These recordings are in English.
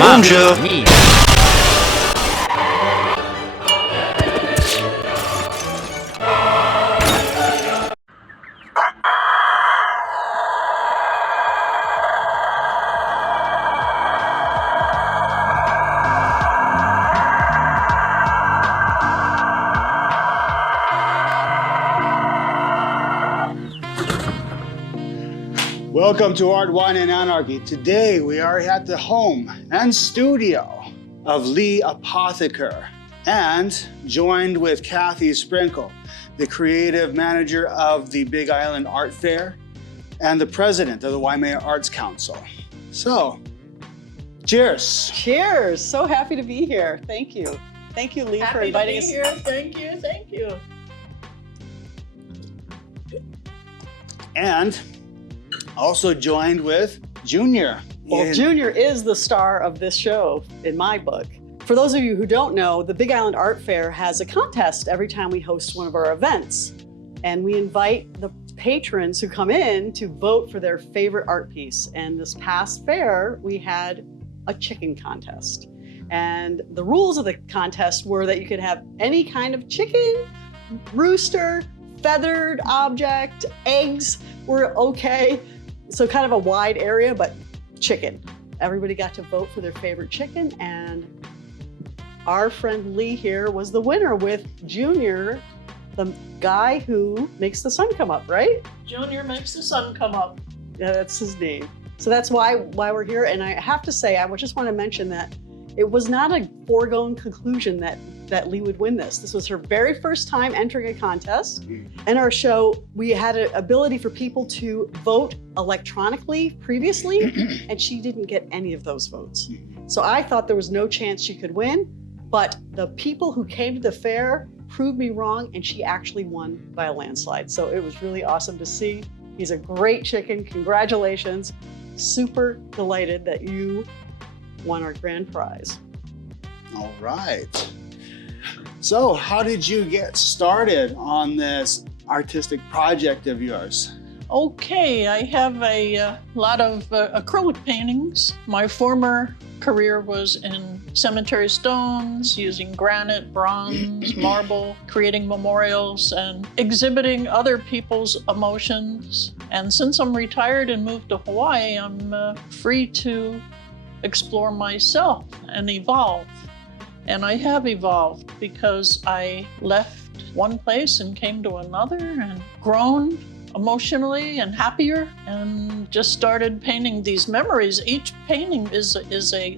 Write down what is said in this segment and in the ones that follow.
Bonjour. Welcome to Art, Wine, and Anarchy. Today we are at the home and studio of Lee Apothaker and joined with Kathy Sprinkle, the creative manager of the Big Island Art Fair and the president of the Waimea Arts Council. So, cheers. Cheers. So happy to be here. Thank you. Thank you, Lee, for inviting us. Here. Thank you. Thank you. And also joined with Junior. Well, Junior is the star of this show in my book. For those of you who don't know, the Big Island Art Fair has a contest every time we host one of our events. And we invite the patrons who come in to vote for their favorite art piece. And this past fair, we had a chicken contest. And the rules of the contest were that you could have any kind of chicken, rooster, feathered object, eggs were okay. So kind of a wide area, but chicken. Everybody got to vote for their favorite chicken, and our friend Lee here was the winner with Junior, the guy who makes the sun come up, right? Junior makes the sun come up. Yeah, that's his name. So that's why we're here. And I have to say, I just want to mention that it was not a foregone conclusion that Lee would win this. This was her very first time entering a contest. In our show, we had an ability for people to vote electronically previously, and she didn't get any of those votes. So I thought there was no chance she could win, but the people who came to the fair proved me wrong, and she actually won by a landslide. So it was really awesome to see. He's a great chicken. Congratulations. Super delighted that you won our grand prize. All right. So how did you get started on this artistic project of yours? Okay, I have a lot of acrylic paintings. My former career was in cemetery stones, using granite, bronze, marble, creating memorials and exhibiting other people's emotions. And since I'm retired and moved to Hawaii, I'm free to explore myself and evolve. And I have evolved because I left one place and came to another and grown emotionally and happier, and just started painting these memories. Each painting is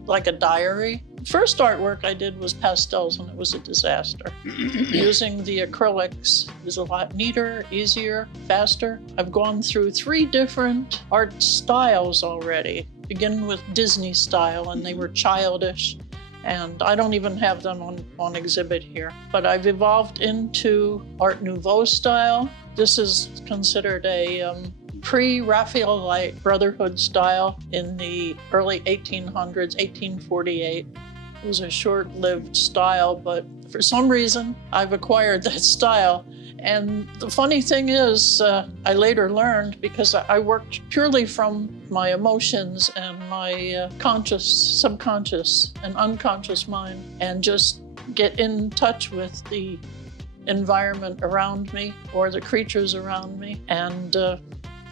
like a diary. First artwork I did was pastels, and it was a disaster. Using the acrylics is a lot neater, easier, faster. I've gone through 3 different art styles already, beginning with Disney style, and they were childish. And I don't even have them on exhibit here. But I've evolved into Art Nouveau style. This is considered a pre-Raphaelite Brotherhood style in the early 1800s, 1848. It was a short-lived style, but for some reason, I've acquired that style. And the funny thing is, I later learned, because I worked purely from my emotions and my conscious, subconscious, and unconscious mind, and just get in touch with the environment around me or the creatures around me, and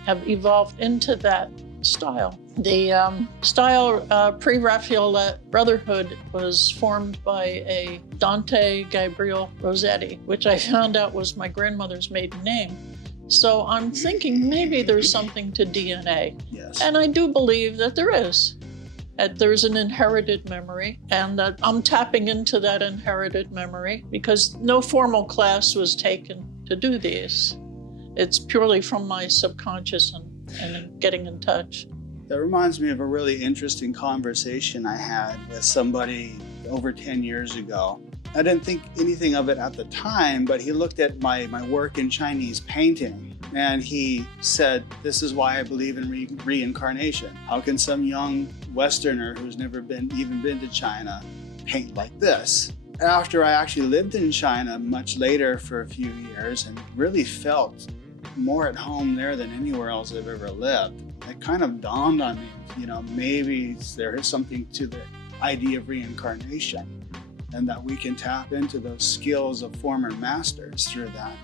have evolved into that style. The style pre-Raphaelite Brotherhood was formed by a Dante Gabriel Rossetti, which I found out was my grandmother's maiden name. So I'm thinking maybe there's something to DNA. Yes. And I do believe that there is. That there's an inherited memory, and that I'm tapping into that inherited memory because no formal class was taken to do these. It's purely from my subconscious and getting in touch. That reminds me of a really interesting conversation I had with somebody over 10 years ago. I didn't think anything of it at the time, but he looked at my work in Chinese painting, and he said, "This is why I believe in reincarnation. How can some young Westerner who's never even been to China paint like this?" After I actually lived in China much later for a few years and really felt more at home there than anywhere else I've ever lived, it kind of dawned on me, maybe there is something to idea of reincarnation, and that we can tap into those skills of former masters through that.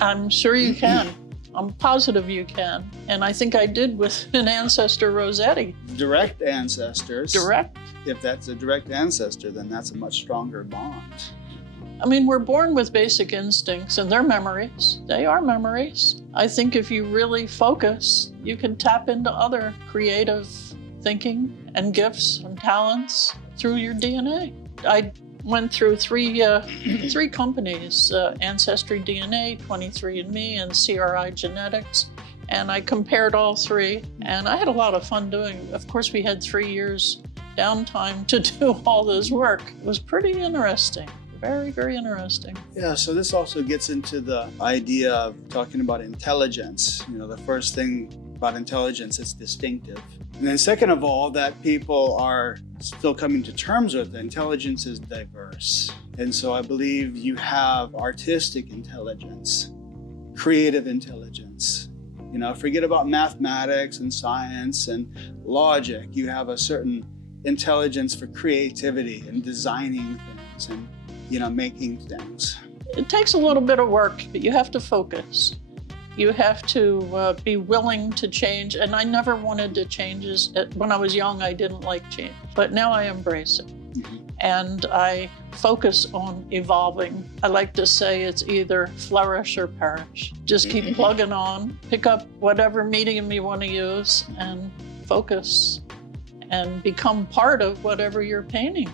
I'm sure you can. I'm positive you can. And I think I did with an ancestor, Rossetti. Direct ancestors. Direct. If that's a direct ancestor, then that's a much stronger bond. I mean, we're born with basic instincts, and they're memories. They are memories. I think if you really focus, you can tap into other creative thinking and gifts and talents through your DNA. I went through three companies, Ancestry DNA, 23andMe, and CRI Genetics, and I compared all three, and I had a lot of fun doing it. Of course, we had 3 years downtime to do all this work. It was pretty interesting. Very, very interesting. Yeah, so this also gets into the idea of talking about intelligence. You know, the first thing about intelligence is distinctive. And then second of all, that people are still coming to terms with intelligence is diverse. And so I believe you have artistic intelligence, creative intelligence. You know, forget about mathematics and science and logic. You have a certain intelligence for creativity and designing things and, you know, making things. It takes a little bit of work, but you have to focus. You have to be willing to change. And I never wanted to change. When I was young, I didn't like change, but now I embrace it. Mm-hmm. And I focus on evolving. I like to say it's either flourish or perish. Just keep plugging on, pick up whatever medium you want to use and focus and become part of whatever you're painting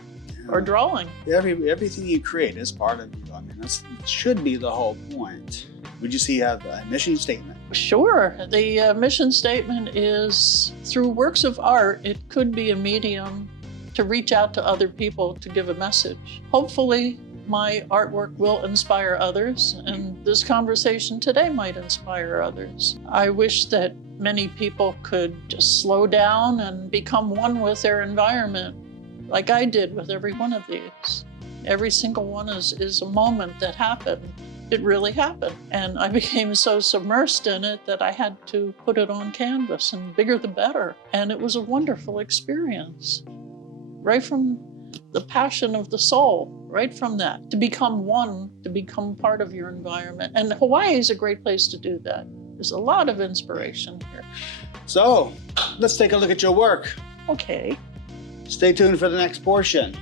or drawing. Everything you create is part of you. I mean, that should be the whole point. Would you say you have a mission statement? Sure. The mission statement is, through works of art, it could be a medium to reach out to other people to give a message. Hopefully, my artwork will inspire others, and this conversation today might inspire others. I wish that many people could just slow down and become one with their environment, like I did with every one of these. Every single one is a moment that happened. It really happened. And I became so submersed in it that I had to put it on canvas, and bigger the better. And it was a wonderful experience. Right from the passion of the soul, right from that, to become one, to become part of your environment. And Hawaii is a great place to do that. There's a lot of inspiration here. So, let's take a look at your work. Okay. Stay tuned for the next portion.